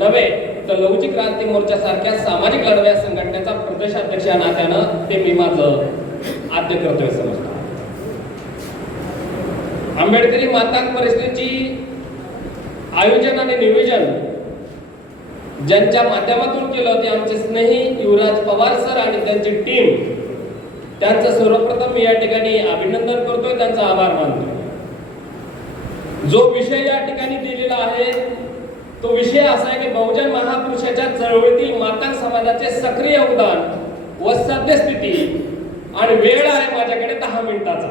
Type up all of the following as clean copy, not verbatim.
नव्हे तर लवचिक क्रांती मोर्चा सारख्या सामाजिक लढव्या संघटनेचा प्रदेशाध्यक्ष या नात्यानं ते मी माझं आद्य कर्तव्य समजतो. आंबेडकरी मातांग परिषदेची आयोजन आणि नियोजन ज्यांच्या माध्यमातून केलं होते आमचे स्नेही युवराज पवार सर आणि त्यांची टीम, त्यांचं सर्वप्रथम मी या ठिकाणी अभिनंदन करतोय, त्यांचा आभार मानतोय. जो विषय या ठिकाणी दिलेला आहे तो विषय असा आहे की बहुजन महापुरुषाच्या चळवळीतील मातांग समाजाचे सक्रिय योगदान व सद्यस्थिती, आणि वेळ आहे माझ्याकडे 10 मिनिटाचा.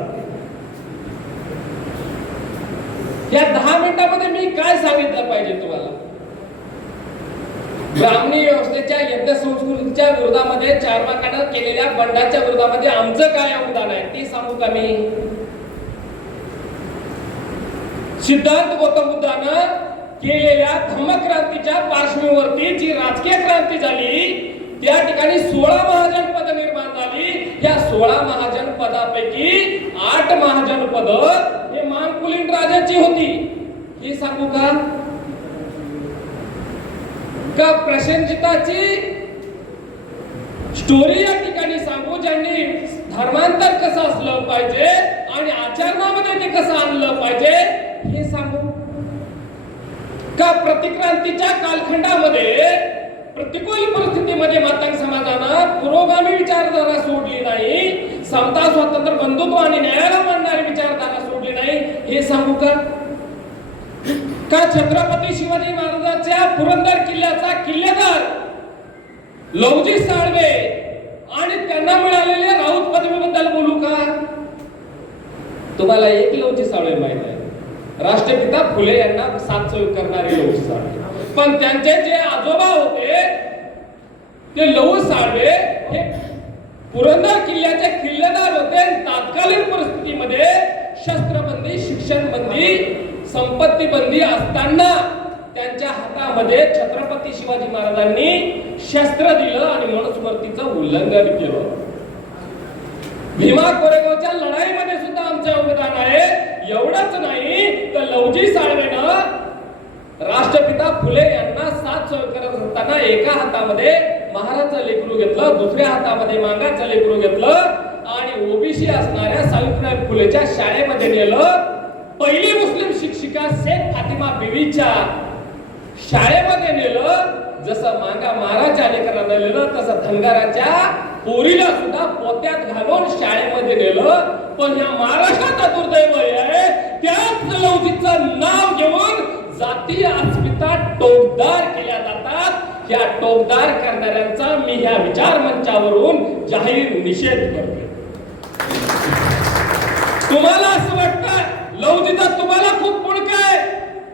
या 10 मिनिटांमध्ये मी काय सांगितलं पाहिजे तुम्हाला? ब्राह्मणी व्यवस्थेच्या यज्ञ संस्कृतीच्या विरोधामध्ये चार्वाकानं केलेल्या बंडाच्या विरोधामध्ये आमचं काय योगदान आहे ते सांगू का मी? सिद्धार्थ गौतम बुद्धानं केलेल्या धम्मक्रांतीच्या पार्श्वभूमीवरती जी राजकीय क्रांती झाली त्या ठिकाणी 16 महाजनपद निर्माण झाली. या 16 महाजनपदापैकी 8 महाजनपद हे मांकुलीन राजाची होती. हे सांगू का? का प्रसेनजिताची स्टोरी या ठिकाणी सांगू, ज्यांनी धर्मांतर कसं असलं पाहिजे आणि आचरणामध्ये ते कसं आणलं पाहिजे हे सांगू का? प्रतिक्रांतीच्या कालखंडामध्ये प्रतिकूल परिस्थितीमध्ये मातांग समाजानं पुरोगामी विचारधारा सोडली नाही, समता स्वातंत्र्य बंधुत्व आणि न्यायाला मानणारी विचारधारा सोडली नाही हे सांगू का? का छत्रपती शिवाजी महाराजांच्या पुरंदर किल्ल्याचा किल्लेदार लवजी साळवे आणि त्यांना मिळालेल्या राऊत पदवीबद्दल बोलू का? तुम्हाला एक लवजी साळवे माहित आहे, राष्ट्रपिता फुले यांना साथसोय करणारे लवजी साळवे. पण त्यांचे जे आजोबा होते ते लहू साळवे हे पुरंदर किल्ल्याचे किल्लेदार होते. तात्कालीन परिस्थितीमध्ये शस्त्रबंदी, शिक्षणबंदी, संपत्ती बंदी असताना त्यांच्या हातामध्ये छत्रपती शिवाजी महाराजांनी शस्त्र दिलं आणि मनुस्मृतीचं उल्लंघन केलं. भीमा कोरेगावच्या लढाईमध्ये सुद्धा आमचं योगदान आहे. एवढंच नाही तर लवजी साळवेनं राष्ट्रपिता फुले यांना साथ सोय करत असताना एका हातामध्ये महाराजचं लेकरू घेतलं, दुसऱ्या हातामध्ये मांगाचं लेकरू घेतलं आणि ओबीसी असणाऱ्या सावित्रीबाई फुलेच्या शाळेमध्ये नेलं. पहिली मुस्लिम शिक्षिका शेख फातिमा बीवीच्या शाळेमध्ये नेलं. जसं मांगा महाराजच्या लेकरांना नेलं तसं धनगराच्या पोरीला सुद्धा पोत्यात घालून शाळेमध्ये नेलं. पण या महाराष्ट्राचा दुर्दैव आहे त्याच लवजीचं नाव घेऊन जातीय अस्मिता टोकदार केल्या जातात. या टोकदार करणाऱ्यांचा मी ह्या विचार मंचावरून जाहीर निषेध करतो. तुम्हाला असं वाटतं लवजीचा तुम्हाला खूप पुळका आहे?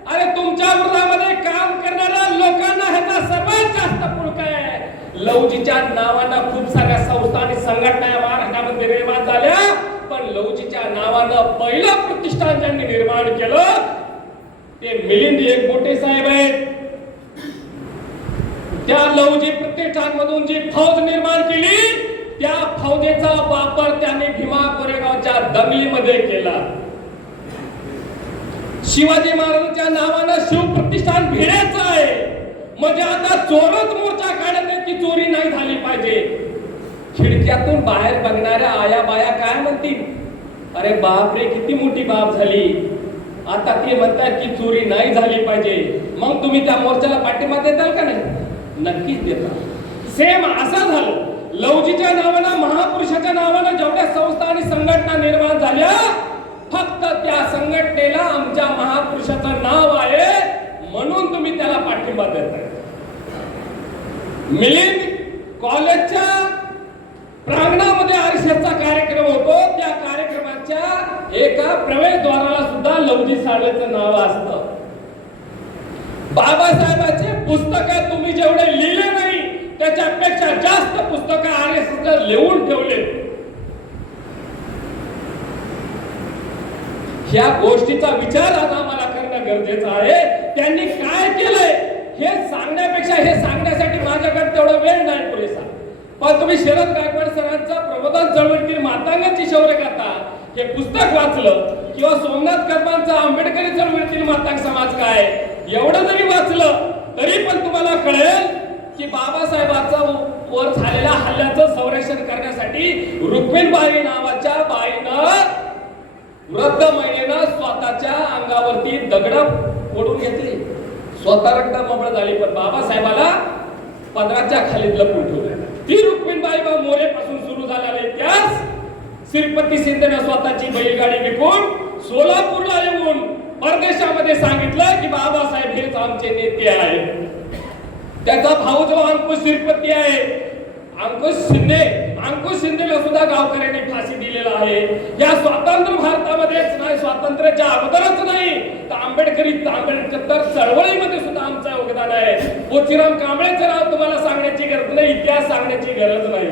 अरे तुमच्या विरोधामध्ये काम करणाऱ्या लोकांना ह्याचा सर्वात जास्त पुळका आहे. लवजीच्या नावानं खूप साऱ्या संस्था आणि संघटना महाराष्ट्रामध्ये निर्माण झाल्या, पण लवजीच्या नावानं पहिलं प्रतिष्ठान ज्यांनी निर्माण केलं ते मिलिंद एकबोटे साहेब आहेत. त्या लवजी प्रतिष्ठान मधून जी फौज निर्माण केली त्या फौजेचा वापर त्यांनी भीमा कोरेगावच्या दंगलीमध्ये केला. शिवाजी महाराजांच्या नावानं शिव प्रतिष्ठान भिड्याचं आहे. म्हणजे आता चोरच मोर्चा काढत की चोरी नाही झाली पाहिजे. खिडक्यातून बाहेर बघणाऱ्या आया बाया काय म्हणतील? अरे बापरे किती मोठी बाब झाली. आता ते म्हणतात की चोरी नाही झाली पाहिजे. मग तुम्ही त्या मोर्चाला पाठिंबा देताल का नाही? नक्कीच देताल. सेम असं झालं. लवजीच्या नावानं महापुरुषाच्या नावानं जेवढ्या संस्था आणि संघटना निर्माण झाल्या फक्त त्या संघटनेला आमच्या महापुरुषाचं नाव आहे म्हणून तुम्ही त्याला पाठिंबा देताय. मिलिंद कॉलेजच्या प्रांगणामध्ये आरक्षणाचा कार्यक्रम होतो. त्या कार्यक्रमाच्या एका प्रवेशद्वाराला सुद्धा लवजी साळवेचं नाव असतं. बाबासाहेबांचे पुस्तकं तुम्ही जेवढे लिहिले नाही त्याच्यापेक्षा जास्त पुस्तकं आरएसएस लिहून ठेवले. ह्या गोष्टीचा विचार आता आम्हाला करणं गरजेचं आहे. त्यांनी काय केलंय हे सांगण्यापेक्षा हे सांगण्यासाठी माझ्याकडे तेवढा वेळ नाही पुरेसा. पण तुम्ही शरद गायकवाड सरांचा प्रबोधन चळवळीतील मातांगाची शौर्यगाथा हे पुस्तक वाचलं किंवा सोमनाथ कदमांचा आंबेडकरी चळवळीतील मातांग समाज काय एवढं जरी वाचलं तरी पण तुम्हाला की बाबासाहेबांचा वर झालेल्या हल्ल्याचं संरक्षण करण्यासाठी रुक्मिणबाई नावाच्या बाईनं वृद्ध महिलेनं स्वतःच्या अंगावरती दगड फोडून घेतली, स्वतः रक्तमबळ झाली, पण बाबासाहेबाला पदराच्या खाली लपवून ठेवलं. ती रुक्मिणबाई मोरे पासून सुरू झालेला इतिहास श्रीपती शिंदेने स्वतःची बैलगाडी विकून सोलापूरला येऊन परदेशामध्ये सांगितलं की बाबासाहेब हेच आमचे नेते आहेत. त्याचा भाऊ जो अंकुश श्रीपती आहे, अंकुश शिंदेला सुद्धा गावकऱ्यांनी फाशी दिलेला आहे. या स्वातंत्र्य भारतामध्येच नाही, स्वातंत्र्याच्या अगोदरच नाही तर आंबेडकर चळवळीमध्ये सुद्धा आमचं योगदान आहे. पोचीराम कांबळेचं नाव तुम्हाला सांगण्याची गरज नाही, इतिहास सांगण्याची गरज नाही.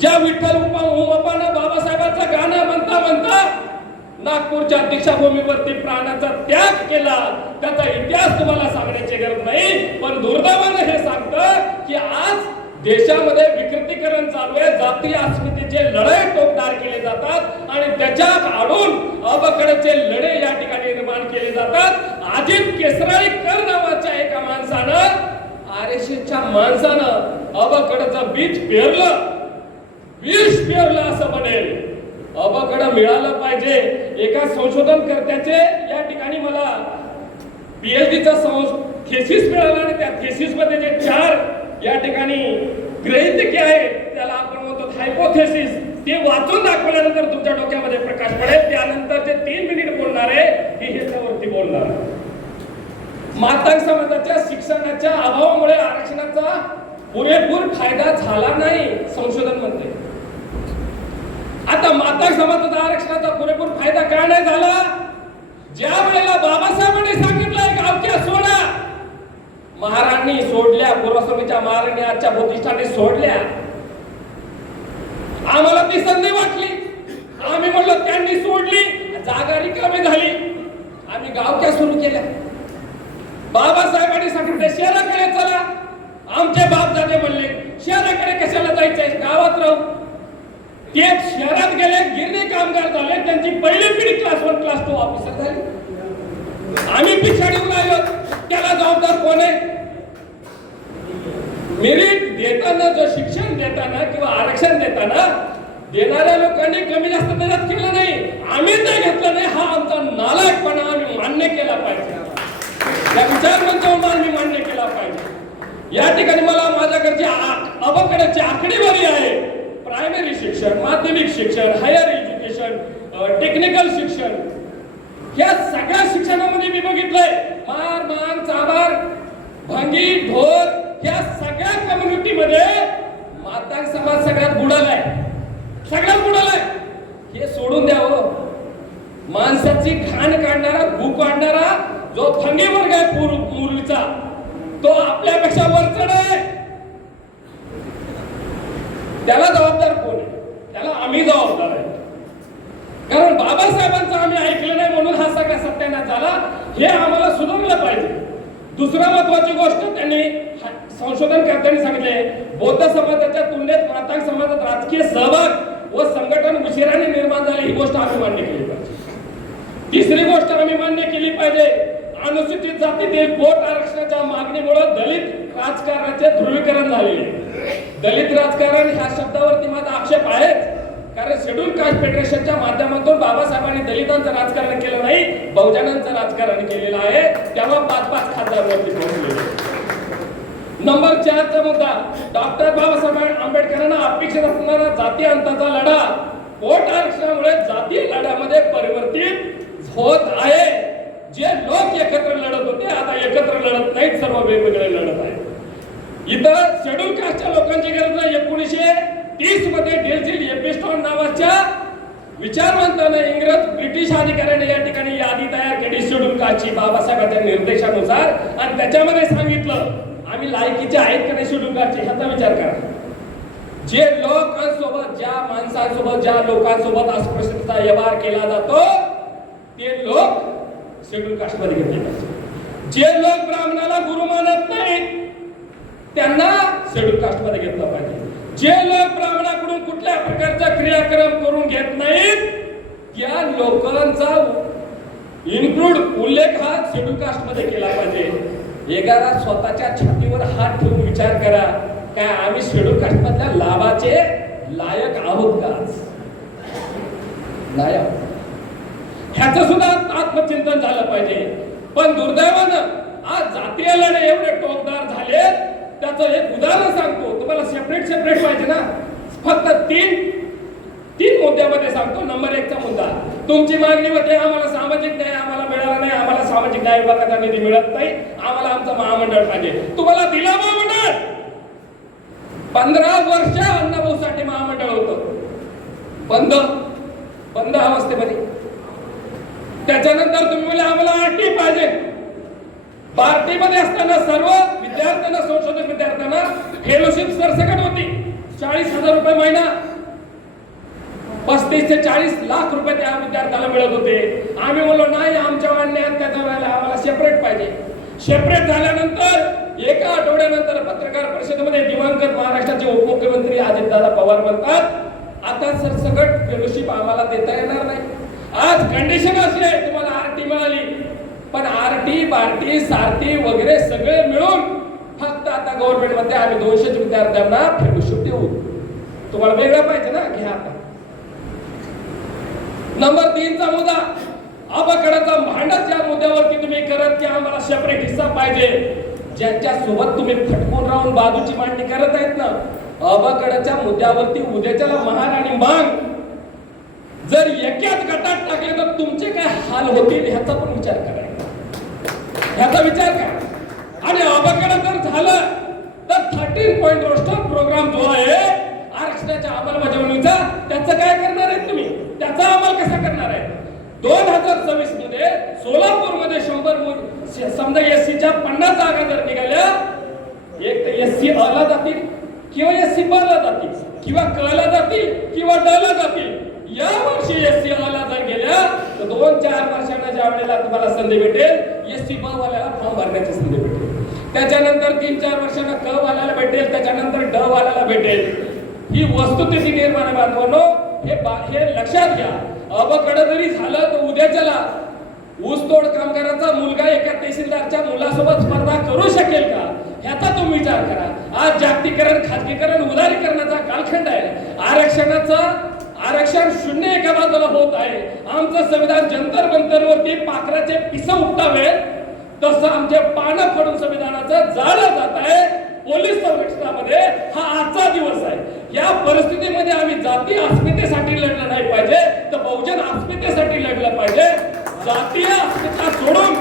ज्या विठ्ठल उमापानं बाबासाहेबांचं गाणं म्हणता नागपूरच्या दीक्षाभूमीवरती प्राणाचा त्याग केला, त्याचा इतिहास तुम्हाला सांगण्याची गरज नाही. पण दुर्दैवानं हे सांगतं की आज देशामध्ये विकृतीकरण चालू आहे, जातीय अस्मितेचे लढाई टोकदार केले जातात आणि त्याच्या आडून अबकडचे लढे या ठिकाणी निर्माण केले जातात. अजित केसराळीकर नावाच्या एका माणसानं, आरएसएसच्या माणसानं अबकडचं बीज पेरलं, विष पेरलं असं बनेल. अबकड मिळालं पाहिजे. एका संशोधनकर्त्याचे या ठिकाणी मला पीएचडीचा थेसिस मिळाला आणि त्या थेसिस मध्ये जे 4 या ठिकाणी गृहीतके आहेत त्याला आपण म्हणतो हायपोथेसिस, ते वाचून दाखवल्यानंतर तुमच्या डोक्यामध्ये प्रकाश पडेल. त्यानंतर जे 3 मिनिट बोलणार आहे हे ह्याच्यावरती बोलणार. मातंग समाजाच्या शिक्षणाच्या अभावामुळे आरक्षणाचा पुरेपूर फायदा झाला नाही संशोधन म्हणते. आता मातंग समाजाचा आरक्षणाचा पुरेपूर फायदा का नाही झाला? ज्या वेळेला बाबासाहेबांनी सांगितलंय गावच्या सोडा, महाराणी सोडल्या, पूर्वसमीच्या महाराणी आजच्या प्रतिष्ठाने सोडल्या. आम्हाला ती संधी वाटली, आम्ही म्हणलो त्यांनी सोडली, जागा रिकामी झाली, आम्ही गावक्या सुरू केल्या. बाबासाहेबांनी सांगितलं शहराकडे चला, आमचे बापदादे म्हणले शहराकडे कशाला जायचंय, गावात राहू. ते शहरात गेले, गिरणी कामगार झाले, त्यांची पहिली पिढी क्लास 1 क्लास 2 ऑफिसर झाली. आम्ही पिछाडीवर आलो, त्याला जबाबदार कोण आहे? मेरिट देताना, जो शिक्षण देताना किंवा आरक्षण देताना देणाऱ्या लोकांनी कमी जास्त त्याच्यात केलं नाही, आम्ही ते घेतलं नाही. हा आमचा नालायकपणा आम्ही मान्य केला पाहिजे, या विचारवंतांना आम्ही मान्य केला पाहिजे. या ठिकाणी मला माझ्याकडची अबकडची आकडेवारी आहे. प्रायमरी शिक्षण, माध्यमिक शिक्षण, हायर एज्युकेशन, टेक्निकल शिक्षण, या सगळ्या शिक्षणामध्ये मी बघितलंय मार मान चाबार भंगी ढोर, या सगळ्या कम्युनिटीमध्ये मातंग समाज सगळ्यात बुडालाय, सगळ्यात बुडालाय. हे सोडून द्यावं. माणसाची घाण काढणारा, भूक काढणारा जो भंगी वर्ग आहे पूर्वीचा, तो आपल्यापेक्षा वरचढ आहे. त्याला जबाबदार कोण आहे? त्याला आम्ही जबाबदार आहे. कारण बाबासाहेबांचं आम्ही ऐकलं नाही म्हणून हा सगळा सत्यानाश झाला. हे आम्हाला सुधारलं पाहिजे. दुसरा महत्वाची गोष्ट त्यांनी संशोधनकर्त्यांनी सांगितले, बौद्ध समाजाच्या तुलनेत मातंग समाजात राजकीय सहभाग व संघटन उशिराने निर्माण झाले, ही गोष्ट आम्ही मान्य केली पाहिजे. तिसरी गोष्ट आम्ही मान्य केली पाहिजे, अनुसूचित जातीतील वोट आरक्षणाच्या मागणीमुळे दलित राजकारणाचे ध्रुवीकरण झालेले. दलित राजकारण ह्या शब्दावरती माझा आक्षेप आहे, कारण शेड्यूल कास्ट फेडरेशनच्या माध्यमातून बाबासाहेबांनी दलितांचं राजकारण केलं नाही, बहुजनांचं राजकारण केलेलं आहे. तेव्हा 5-5 खासदारवरती पोहोचले. नंबर 4 चा मुद्दा, डॉक्टर बाबासाहेब आंबेडकरांना अपेक्षित असणारा जातीय अंताचा लढा वोट आरक्षणामुळे जातीय लढ्यामध्ये परिवर्तित होत आहे. जे लोक एकत्र लढत होते आता एकत्र लढत नाहीत, सर्व वेगवेगळे लढत आहेत. इथं शेड्यूल कास्टच्या लोकांची गरज नाही. 1930 मध्ये डेल्झिल एपिस्टॉन नावाच्या विचारवंताने इंग्रज ब्रिटिश अधिकाऱ्याने या ठिकाणी यादी तयार केली शेड्यूल कास्टची बाबासाहेबांच्या निर्देशानुसार, आणि त्याच्यामध्ये सांगितलं आम्ही लायकीचे आहेत का नाही शेड्यूल कास्टचे, ह्याचा विचार करा. जे लोकांसोबत, ज्या माणसांसोबत, ज्या लोकांसोबत अस्पृश्यतेचा व्यवहार केला जातो ते लोक शेड्यूल कास्ट मध्ये घेतले पाहिजे. जे लोक ब्राह्मणाला गुरु मानत नाहीत त्यांना शेड्यूल कास्ट मध्ये घेतलं पाहिजे. जे लोक ब्राह्मणाकडून कुठल्या प्रकारचा क्रियाक्रम करून घेत नाहीत त्या लोकांचा इन्क्लूड उल्लेख हा शेड्यूल कास्ट मध्ये केला पाहिजे. एखादा स्वतःच्या छातीवर हात ठेवून विचार करा, काय आम्ही शेड्यूल कास्टमधल्या लाभाचे लायक आहोत का? लायक ह्याचं सुद्धा आत्मचिंतन झालं पाहिजे. पण दुर्दैवानं आज जातीय लढे एवढे टोकदार झाले. त्याचं एक उदाहरण सांगतो तुम्हाला. सेपरेट पाहिजे ना, फक्त तीन मुद्द्यामध्ये सांगतो. नंबर 1 चा मुद्दा, तुमची मागणी होते आम्हाला सामाजिक न्याय आम्हाला मिळाला नाही, आम्हाला सामाजिक न्याय विभागाचा निधी मिळत नाही, आम्हाला आमचं महामंडळ पाहिजे. तुम्हाला दिलं महामंडळ. 15 वर्ष अण्णाभाऊ साठे महामंडळ होतं बंद अवस्थेमध्ये. त्याच्यानंतर तुम्ही बोलले आम्हाला आरटी पाहिजे. पार्टीमध्ये असताना सर्व विद्यार्थ्यांना, संशोधक विद्यार्थ्यांना फेलोशिप सरसकट होती. 40,000 रुपये महिना, 35 ते 40 लाख रुपये त्या विद्यार्थ्याला मिळत होते. आम्ही म्हणलो नाही, आमच्या मान्यात त्याच्या वेळेला आम्हाला सेपरेट पाहिजे. सेपरेट झाल्यानंतर एका आठवड्यानंतर पत्रकार परिषदेमध्ये दिवंगत महाराष्ट्राचे उपमुख्यमंत्री अजितदादा पवार म्हणतात आता सरसकट फेलोशिप आम्हाला देता येणार नाही. आज कंडिशन अशी आहे, तुम्हाला आरटी मिळाली, पण आरटी बारटी सारथी वगैरे सगळे मिळून फक्त आता गव्हर्नमेंट मध्ये आम्ही 200 विद्यार्थ्यांना फेलोशिप देऊ. तुम्हाला वेगळं पाहिजे ना, घ्या. आता नंबर 3 चा मुद्दा, अबकडाचा भांडत ज्या मुद्द्यावरती तुम्ही करत की आम्हाला सेपरेट हिस्सा पाहिजे, ज्यांच्या सोबत तुम्ही फटकून राहून बाजूची मांडणी करत आहेत ना, अबकडाच्या मुद्द्यावरती उद्याच्याला महार आणि मांग जर एकाच गटात टाकले तर तुमचे काय हाल होतील ह्याचा पण विचार करायचा. ह्याचा विचार करा. आणि अबकड जर झालं तर 13 पॉइंट रोस्टर प्रोग्राम जो आहे आरक्षणाच्या अंमलबजावणीचा, त्याचं काय करणार आहे तुम्ही? त्याचा अंमल कसा करणार आहे? 2026 मध्ये सोलापूर मध्ये 100 समजा एससीच्या 50 जागा जर निघाल्या, एक तर एससी अ ला जातील किंवा एससी ब ला जातील किंवा क ला जातील किंवा ड ला जातील. या वर्षी एससी अ ला जर गेल्या तर 2-4 वर्षांना ज्या वेळेला तुम्हाला संधी भेटेल एससी ब वाल्याला फॉर्म भरण्याची संधी भेटेल. त्याच्यानंतर 3-4 वर्षांना क वाल्याला भेटेल, त्याच्यानंतर ड वाल्याला भेटेल. ही वस्तुस्थिती निर्माण आहे बांधवांनो. हे लक्षात घ्या. अबकड जरी झालं तर उद्याच्याला ऊसतोड कामगाराचा मुलगा एका तहसीलदारच्या मुलासोबत स्पर्धा करू शकेल का? ह्याचा तुम्ही विचार करा. आज जागतिकीकरण, खाजगीकरण, उदारीकरणाचा कालखंड आहे. आरक्षण शून्य एका बाजूला होत आहे. आमचं संविधान जंतर मंतरवरती पाखराचे पिस उपटावे तसं आमचे पानं फोडून संविधानाचं जाळलं जात आहे. पोलीस संरक्षणामध्ये हा आजचा दिवस आहे. या परिस्थितीमध्ये आम्ही जाती अस्मितेसाठी लढलं नाही पाहिजे, तर बहुजन अस्मितेसाठी लढलं पाहिजे. जातीय अस्मिता सोडून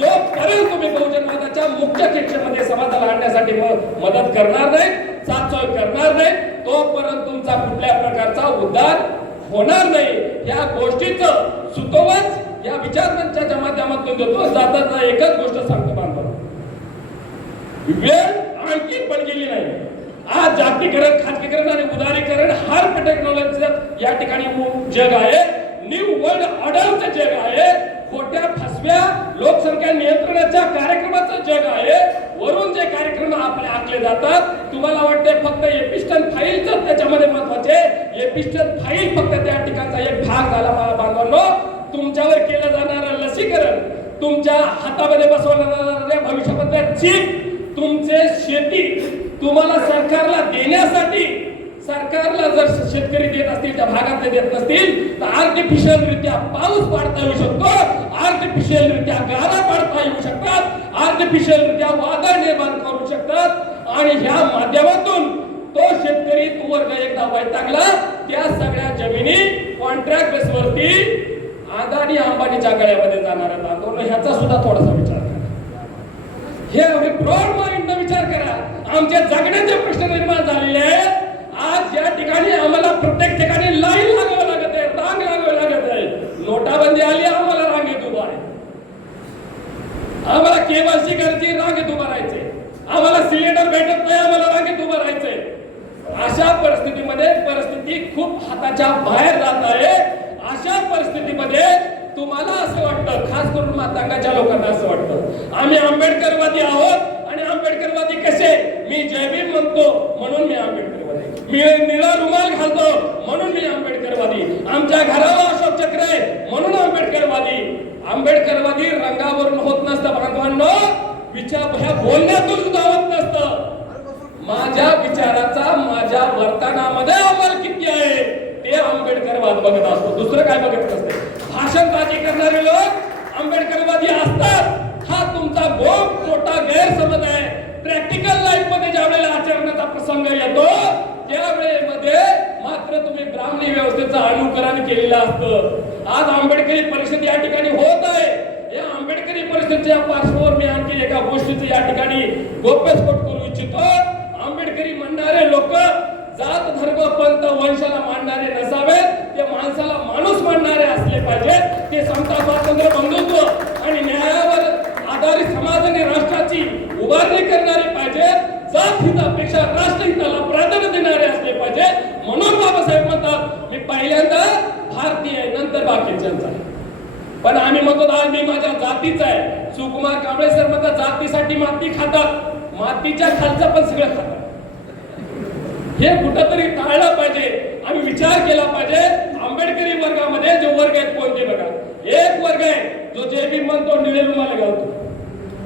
जोपर्यंत तुम्ही बहुजनवादाच्या मुख्य कक्षेमध्ये समाजाला आणण्यासाठी मदत करणार नाही, साथसोय करणार नाही, तोपर्यंत तुमचा कुठल्या प्रकारचा उद्धार होणार नाही. या गोष्टीचं सुतोवाच या विचारमंचाच्या माध्यमातून देतो. जाता एकच गोष्ट सांगतो बांधव, वेळ आणखी पण गेली नाही. आज जागतिकीकरण, खाजगीकरण आणि उदारीकरण हार्प टेक्नॉलॉजीचं या ठिकाणी जग आहे. न्यू वर्ल्ड ऑर्डरचं जग आहे. खोट्या फसव्या लोकसंख्या नियंत्रणाच्या कार्यक्रमाचं जग आहे. वरून जे कार्यक्रम आपले आखले जातात, तुम्हाला वाटते फक्त एपिस्टन फाईलच त्याच्यामध्ये महत्वाचे. एपिस्टन फाईल फक्त त्या ठिकाणचा एक भाग झाला. मला बांधवांनो, तुमच्यावर केलं जाणारं लसीकरण, तुमच्या हातामध्ये बसवणाऱ्या भविष्यामधल्या चीप, तुमचे शेती तुम्हाला सरकारला देण्यासाठी, सरकारला जर शेतकरी देत असतील त्या भागातले देत नसतील तर आर्टिफिशियल रित्या पाऊस पाडता येऊ शकतो, आर्टिफिशियल रित्या गारा पाडता येऊ शकतात, आर्टिफिशियल रित्या वादळ निर्माण करू शकतात. आणि ह्या माध्यमातून तो शेतकरी, तो वर्ग एकदा वैतागला, त्या सगळ्या जमिनी कॉन्ट्रॅक्ट बेसवरती अदानी अंबानीच्या गळ्यामध्ये जाणार आहेत. ह्याचा सुद्धा थोडासा विचार करा. हे ब्रॉड माइंड विचार करा. आमच्या जगण्याचे प्रश्न निर्माण झालेले आहेत. आज या ठिकाणी आम्हाला प्रत्येक ठिकाणी लाईन लागावं लागत आहे, रांग लागावं लागत आहे. नोटाबंदी आली, आम्हाला रांगेत उभा आहे. आम्हाला केवायसी करायची, रांगेत उभा राहायचे. आम्हाला सिलेंडर भेटत नाही, आम्हाला रांगेत उभा राहायचंय. अशा परिस्थितीमध्ये परिस्थिती खूप हाताच्या बाहेर जात आहे. अशा परिस्थितीमध्ये तुम्हाला असं वाटतं, खास करून मातंगाच्या लोकांना असं वाटतं आम्ही आंबेडकरवादी आहोत. आणि आंबेडकरवादी कसे? मी जय भीम म्हणतो म्हणून मी आंबेडकरवादी, मी निळा रुमाल घालतो म्हणून मी आंबेडकरवादी, आमच्या घराला अशोक चक्र आहे म्हणून आंबेडकरवादी. आंबेडकरवादी रंगावरून होत नसतं बांधवांनो, विचार ह्या बोलण्यातून सुद्धा होत नसतं. माझ्या काय बघत नसते. भाषणबाजी करणारे लोक आंबेडकरवादी असतात हा तुमचा खूप मोठा गैरसमज आहे. प्रॅक्टिकल लाईफ मध्ये ज्यावेळेला आचरणाचा प्रसंग येतो त्यावेळेमध्ये मात्र तुम्ही ब्राह्मणी व्यवस्थेचं अनुकरण केलेलं असतं. आज आंबेडकरी परिषद या ठिकाणी होत आहे. या आंबेडकरी परिषदेच्या पार्श्वभूमीवर मी आणखी एका गोष्टीचं या ठिकाणी गोप्यस्फोट करू इच्छितो. आंबेडकरी म्हणणारे लोक जात धर्म पंथ वंशाला मानणारे नसावेत, ते माणसाला माणूस मानणारे असले पाहिजेत. ते समता स्वातंत्र्य बंधुत्व आणि न्यायावर आधारित समाज आणि राष्ट्राची उभारणी करणारे पाहिजेत. जात हितापेक्षा राष्ट्रहिताला प्राधान्य देणारे असले पाहिजे. म्हणून बाबासाहेब म्हणतात मी पहिल्यांदा भारतीय आहे नंतर बाकीच्यांचा आहे. पण आम्ही म्हणतो आज मी माझ्या जातीचा आहे. सुकुमार कांबळे सर म्हणतात जातीसाठी माती खातात, मातीच्या खालचं पण सगळं खातात. हे कुठंतरी टाळलं पाहिजे. आम्ही विचार केला पाहिजे. आंबेडकरी वर्गामध्ये जो वर्ग आहेत कोणते बघा. एक वर्ग आहे जो जय भीम म्हणतो निळे रुमाल घालतो,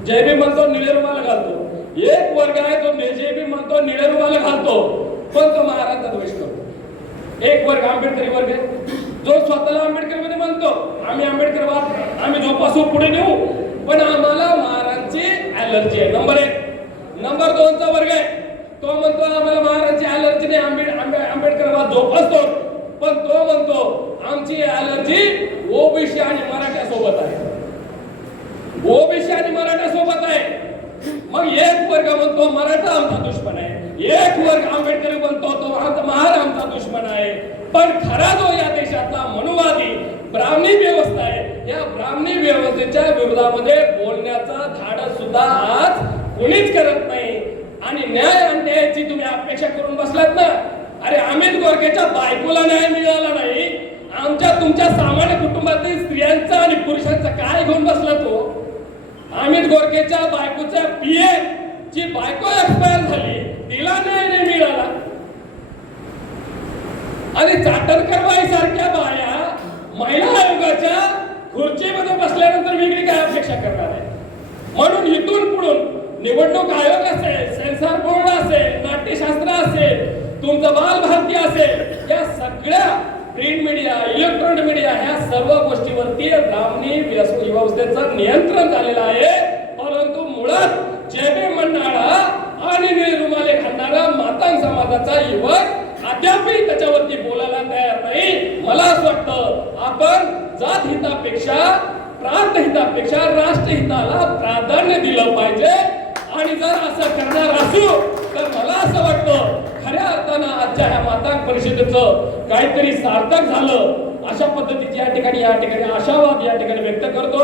जय भीम म्हणतो निळे रुमाल घालतो. एक वर्ग आहे जो जय भीम म्हणतो निळे रुमाल घालतो पण तो महाराजांचा द्वेष करतो. एक वर्ग आंबेडकरी वर्ग आहे जो स्वतःला आंबेडकर मध्ये म्हणतो आम्ही आंबेडकरवाद आम्ही जोपासू पुढे नेऊ पण आम्हाला महाराजांची ॲलर्जी आहे. नंबर 1. नंबर 2 चा वर्ग आहे तो म्हणतो आम्हाला महाराजांची ॲलर्जी नाही, आंबेडकरवाद जोपासतो पण तो म्हणतो आमची ॲलर्जी ओबीसी आणि मराठा सोबत आहे, ओबीसी आणि मराठा सोबत आहे. मग एक वर्ग म्हणतो मराठा आमचा दुश्मन आहे, एक वर्ग आंबेडकरी म्हणतो तो महार आमचा दुश्मन आहे. पण खरा जो या देशातला मनुवादी ब्राह्मणी व्यवस्था आहे या ब्राह्मणी व्यवस्थेच्या विरोधामध्ये बोलण्याचा धाडस सुद्धा आज कोणीच करत नाही. आणि न्याय अन्यायाची तुम्ही अपेक्षा करून बसलात ना. अरे अमित गोरखेच्या बायकोला न्याय मिळाला नाही, आमच्या तुमच्या सामान्य कुटुंबातील स्त्रियांचा आणि पुरुषांचा काय घेऊन बसला तो. अमित गोरखेच्या बायकोच्या पीए ची बायको एक्सपायर झाली, तिला न्याय नाही मिळाला. आणि चाटणकर बाई सारख्या बाया महिला आयोगाच्या खुर्चीमध्ये बसल्यानंतर वेगळी काय अपेक्षा करणार आहे. म्हणून इथून पुढून निवडणूक आयोग असेल, सेन्सॉर बोर्ड असेल, नाट्यशास्त्र असेल, तुमचं बाल भारती असेल, या सगळ्या प्रिंट मीडिया इलेक्ट्रॉनिक मीडिया ह्या सर्व गोष्टीवरती ब्राह्मणी व्यवस्थेचं नियंत्रण झालेलं आहे. परंतु मुळात जेबे म्हणणारा आणि निळे रुमाले घालणारा मातांग समाजाचा युवक अद्यापही त्याच्यावरती बोलायला तयार नाही. मला असं वाटतं आपण जात हितापेक्षा प्रांत हितापेक्षा राष्ट्रहिताला प्राधान्य दिलं पाहिजे. आणि जर असं करणार असू तर मला असं वाटतं खऱ्या अर्थानं आजच्या ह्या मातांग परिषदेचं काहीतरी सार्थक झालं अशा पद्धतीची या ठिकाणी आशावाद या ठिकाणी व्यक्त करतो.